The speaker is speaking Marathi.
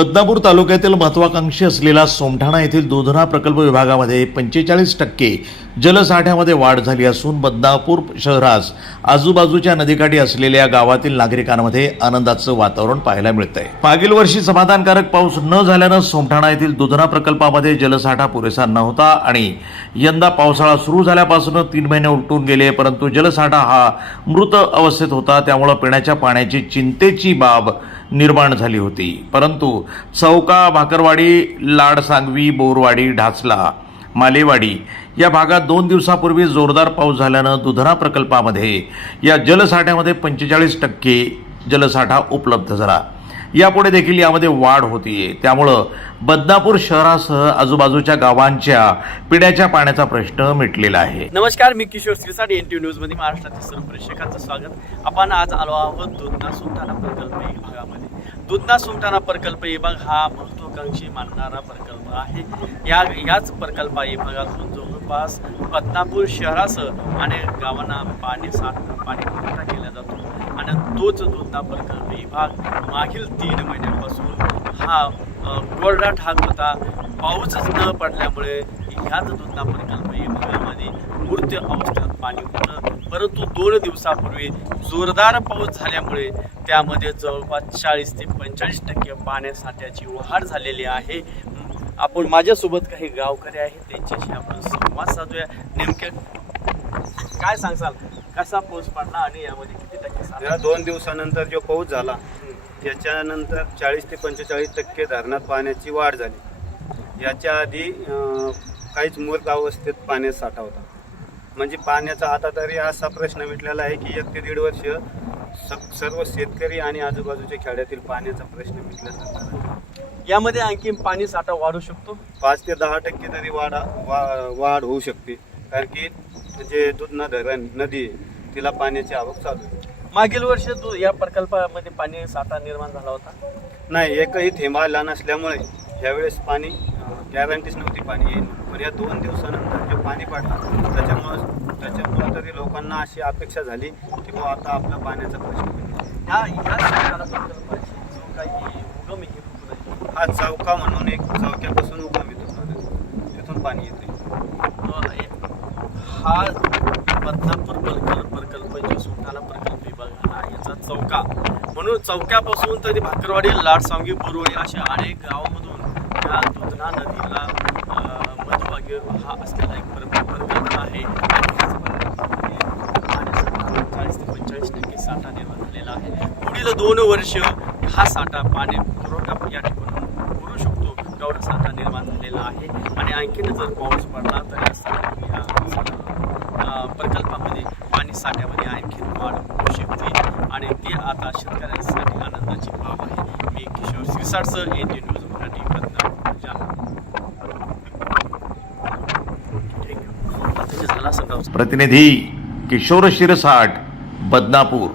बदनापूर तालुक्यातील महत्वाकांक्षी असलेला सोमठाणा येथील दुधना प्रकल्प विभागामध्ये पंचेचाळीस टक्के जलसाठ्यामध्ये वाढ झाली असून बदनापूर शहरास आजूबाजूच्या नदीकाठी असलेल्या गावातील नागरिकांमध्ये आनंदाचं वातावरण पाहायला मिळतंय. मागील वर्षी समाधानकारक पाऊस न झाल्यानं सोमठाणा येथील दुधना प्रकल्पामध्ये जलसाठा पुरेसा नव्हता आणि यंदा पावसाळा सुरू झाल्यापासून तीन महिने उलटून गेले परंतु जलसाठा हा मृत अवस्थेत होता. त्यामुळं पिण्याच्या पाण्याची चिंतेची बाब निर्माण झाली होती. परंतु चौका भाकरवाडी लाडसांगवी बोरवाडी ढासला मालेवाडी या भागात दोन दिवसापूर्वी जोरदार पाऊस झाल्यानं दुधना प्रकल्पामध्ये या जलसाठ्यामध्ये पंचेचाळीस टक्के जलसाठा उपलब्ध झाला. यापुढे देखील यामध्ये वाढ होतीये. त्यामुळं बदनापूर शहरासह आजूबाजूच्या गावांच्या पिण्याच्या पाण्याचा प्रश्न मिटलेला आहे. नमस्कार मी किशोर श्रीसाट एन टी न्यूजमध्ये महाराष्ट्रातील सर्व प्रेक्षकांचं स्वागत. आपण आज आलो आहोत दुधना सुलताना प्रकल्प विभागामध्ये दुधना सुलताना प्रकल्प विभाग हा महत्वाकांक्षी मानणारा प्रकल्प आहे. या याच प्रकल्प विभागातून जवळपास बदनापूर शहरासह अनेक गावांना पाणी साठ पाणी पुरवठा आणि तोच दुधना प्रकल्प विभाग मागील तीन महिन्यापासून हा कोरडा ठाक होता. पाऊसच न पडल्यामुळे ह्याच दुधना प्रकल्प विभागामध्ये मूर्त अवस्थेत पाणी होतं. परंतु दोन दिवसापूर्वी जोरदार पाऊस झाल्यामुळे त्यामध्ये जवळपास चाळीस ते पंचेचाळीस टक्के पाण्यासाठ्याची वाढ झालेली आहे. आपण माझ्यासोबत काही गावकरी आहेत त्यांच्याशी आपण संवाद साधूया. नेमक्या काय सांगसाल? कसा पाऊस पडला आणि यामध्ये किती टक्के साठा? या दोन दिवसानंतर जो पाऊस झाला त्याच्यानंतर चाळीस ते पंचेचाळीस टक्के धरणात पाण्याची वाढ झाली. याच्या आधी अं, काहीच मूर्त अवस्थेत पाण्याचा साठा होता. म्हणजे पाण्याचा आता तरी असा प्रश्न मिटलेला आहे की एक ते दीड वर्ष स- सर्व शेतकरी आणि आजूबाजूच्या खेड्यातील पाण्याचा प्रश्न मिटल्यासारखा झाला. यामध्ये आणखी पाणी साठा वाढू शकतो? पाच ते दहा टक्के तरी वाढ वा- वाढ होऊ शकते. कारण की जे दुधना धरण नदी आहे, तिला पाण्याची आवक चालू आहे. मागील वर्ष तू या प्रकल्पामध्ये पाणी साठा निर्माण झाला होता? नाही एकही थेंब आला नसल्यामुळे यावेळेस पाणी गॅरंटीच नव्हती पाणी येईल. पण या दोन दिवसानंतर जे पाणी पडलं त्याच्यामुळं त्याच्यामुळं तरी लोकांना अशी अपेक्षा झाली की बुवा आता आपला पाण्याचा प्रश्न प्रकल्पाची जो काही उगम आहे आहे? हा चौका म्हणून एक चौक्यापासून उगम येतो. तिथून पाणी येते हा बदनापूर प्रकल्प प्रकल्प जो सुलताना प्रकल्प विभाग हा याचा चौका. म्हणून चौक्यापासून तरी भाकरवाडी लाडसांगी बोरवडी अशा अनेक गावामधून या दुधना नदीला अं, मध्यभागी हा असलेला एक प्रकल्प आहे. चाळीस ते पंचेचाळीस टक्के साठा निर्माण झालेला आहे. पुढील दोन वर्ष हा साठा पाणी पुरवठा या ठिकाणी करू शकतो. एवढा साठा निर्माण झालेला आहे. आणि आणखीन जर पाऊस पडला तर या साठा या प्रकल्पामध्ये साठ्यामध्ये आणखी वाढ होऊ शकते. आणि ते आता शेतकऱ्यांसाठी आनंदाची बाब आहे. मी Kishor सिरसाटसह N G news Marathi Badnapur Jalna. प्रतिनिधी किशोर शिरसाट बदनापूर.